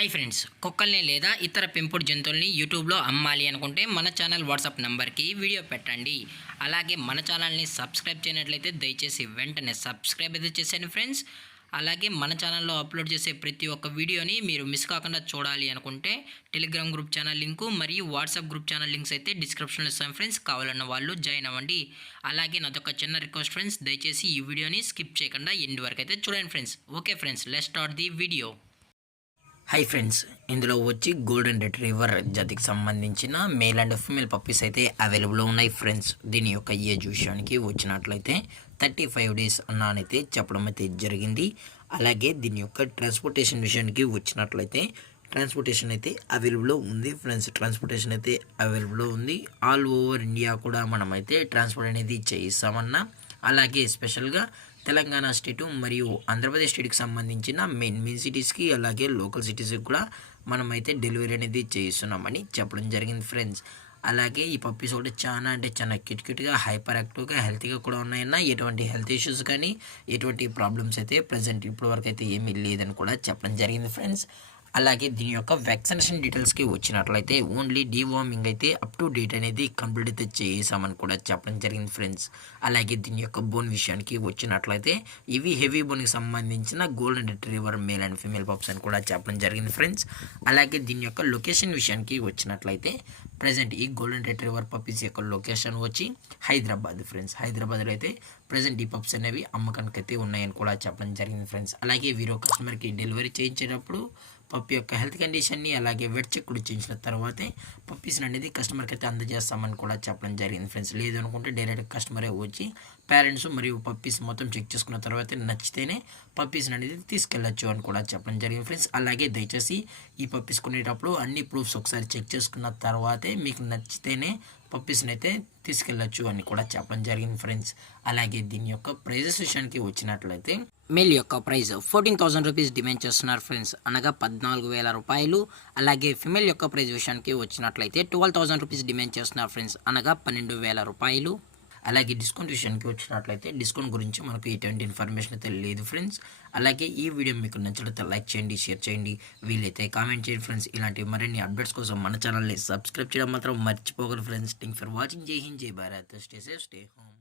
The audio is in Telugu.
హాయ్ ఫ్రెండ్స్, కుక్కల్ని లేదా ఇతర పెంపుడు జంతువుల్ని యూట్యూబ్లో అమ్మాలి అనుకుంటే మన ఛానల్ వాట్సాప్ నెంబర్కి వీడియో పెట్టండి. అలాగే మన ఛానల్ని సబ్స్క్రైబ్ చేయనట్లయితే దయచేసి వెంటనే సబ్స్క్రైబ్ అయితే చేసేయండి ఫ్రెండ్స్. అలాగే మన ఛానల్లో అప్లోడ్ చేసే ప్రతి ఒక్క వీడియోని మీరు మిస్ కాకుండా చూడాలి అనుకుంటే టెలిగ్రామ్ గ్రూప్ ఛానల్ లింకు మరియు వాట్సాప్ గ్రూప్ ఛానల్ లింక్స్ అయితే డిస్క్రిప్షన్లో ఇస్తాను ఫ్రెండ్స్. కావాలన్న వాళ్ళు జాయిన్ అవ్వండి. అలాగే నాదొక చిన్న రిక్వెస్ట్ ఫ్రెండ్స్, దయచేసి ఈ వీడియోని స్కిప్ చేయకుండా ఎండ్ వరకు అయితే చూడండి friends. Okay friends, let's start the video. Hi friends, ఇందులో వచ్చి గోల్డెన్ రిట్రీవర్ జాతికి సంబంధించిన మేల్ అండ్ ఫీమేల్ పప్పీస్ అయితే అవైలబుల్ ఉన్నాయి ఫ్రెండ్స్. దీని యొక్క ఏజ్ విషయానికి వచ్చినట్లయితే 35 days అన్నానైతే చెప్పడం అయితే జరిగింది. అలాగే దీని యొక్క ట్రాన్స్పోర్టేషన్ విషయానికి వచ్చినట్లయితే ట్రాన్స్పోర్టేషన్ అయితే అవైలబుల్లో ఉంది ఫ్రెండ్స్. ట్రాన్స్పోర్టేషన్ అయితే అవైలబుల్లో ఉంది. ఆల్ ఓవర్ ఇండియా కూడా మనమైతే ట్రాన్స్పోర్ట్ అనేది చేయిస్తామన్నా. అలాగే స్పెషల్గా తెలంగాణ స్టేటు మరియు ఆంధ్రప్రదేశ్ స్టేట్కి సంబంధించిన మెయిన్ సిటీస్కి అలాగే లోకల్ సిటీస్కి కూడా మనమైతే డెలివరీ అనేది చేయిస్తున్నామని చెప్పడం జరిగింది ఫ్రెండ్స్. అలాగే ఈ పప్పీస్ ఒకటి చాలా క్యూట్గా హైపర్ యాక్టివ్గా హెల్తీగా కూడా ఉన్నాయన్న. ఎటువంటి హెల్త్ ఇష్యూస్ కానీ ఎటువంటి ప్రాబ్లమ్స్ అయితే ప్రజెంట్ ఇప్పటివరకు అయితే ఏమీ లేదని కూడా చెప్పడం జరిగింది ఫ్రెండ్స్. అలాగే దీని యొక్క వ్యాక్సినేషన్ డీటెయిల్స్కి వచ్చినట్లయితే ఓన్లీ డీవార్మింగ్ అయితే అప్ టు డేట్ అనేది కంప్లీట్ అయితే చేసామని కూడా చెప్పడం జరిగింది ఫ్రెండ్స్. అలాగే దీని యొక్క బోన్ విషయానికి వచ్చినట్లయితే ఇవి హెవీ బోన్కి సంబంధించిన golden retriever male and female pups అని కూడా చెప్పడం జరిగింది ఫ్రెండ్స్. అలాగే దీని యొక్క లొకేషన్ విషయానికి వచ్చినట్లయితే ప్రజెంట్ ఈ గోల్డెన్ రిట్రీవర్ పప్పీస్ యొక్క లొకేషన్ వచ్చి హైదరాబాద్ ఫ్రెండ్స్. హైదరాబాద్లో అయితే ప్రజెంట్ ఈ పప్స్ అనేవి అమ్మకానికి అయితే ఉన్నాయని కూడా చెప్పడం జరిగింది ఫ్రెండ్స్. అలాగే వీరో కస్టమర్కి డెలివరీ చేయించేటప్పుడు పప్పి యొక్క హెల్త్ కండిషన్ని అలాగే వెట్ చెక్ కూడా చేయించిన తర్వాతే పప్పీస్ని అనేది కస్టమర్కి అయితే అందజేస్తామని కూడా చెప్పడం జరిగింది ఫ్రెండ్స్. లేదు అనుకుంటే డైరెక్ట్ కస్టమరే వచ్చి పేరెంట్స్ మరియు పప్పీస్ మొత్తం చెక్ చేసుకున్న తర్వాత నచ్చితేనే పప్పీస్ని అనేది తీసుకెళ్ళచ్చు అని కూడా చెప్పడం జరిగింది ఫ్రెండ్స్. అలాగే దయచేసి ఈ పప్పీస్ కొనేటప్పుడు అన్ని ప్రూఫ్స్ ఒకసారి చెక్ చేసుకున్న తర్వాతే మీకు నచ్చితేనే పప్పీస్ని అయితే తీసుకెళ్ళచ్చు అని కూడా చెప్పడం జరిగింది ఫ్రెండ్స్. అలాగే దీని యొక్క ప్రైజెస్ విషయానికి వచ్చినట్లయితే మేల్ యొక్క ప్రైస్ 14,000 రూపీస్ డిమాండ్ చేస్తున్నారు ఫ్రెండ్స్, అనగా 14,000 రూపాయలు. అలాగే ఫిమేల్ యొక్క ప్రైస్ విషయానికి వచ్చినట్లయితే 12,000 రూపీస్ డిమాండ్ చేస్తున్నారు ఫ్రెండ్స్, అనగా 12,000 రూపాయలు. అలాగే డిస్కౌంట్ విషయానికి వచ్చినట్లయితే డిస్కౌంట్ గురించి మనకు ఎటువంటి ఇన్ఫర్మేషన్ అయితే లేదు ఫ్రెండ్స్. అలాగే ఈ వీడియో మీకు నచ్చినట్లయితే లైక్ చేయండి, షేర్ చేయండి, వీలైతే కామెంట్ చేయండి ఫ్రెండ్స్. ఇలాంటి మరిన్ని అప్డేట్స్ కోసం మన ఛానల్ని సబ్స్క్రైబ్ చేయడం మాత్రం మర్చిపోగలరు ఫ్రెండ్స్. Thank for watching. జై హింద్, జై Bharat. Stay safe, stay home.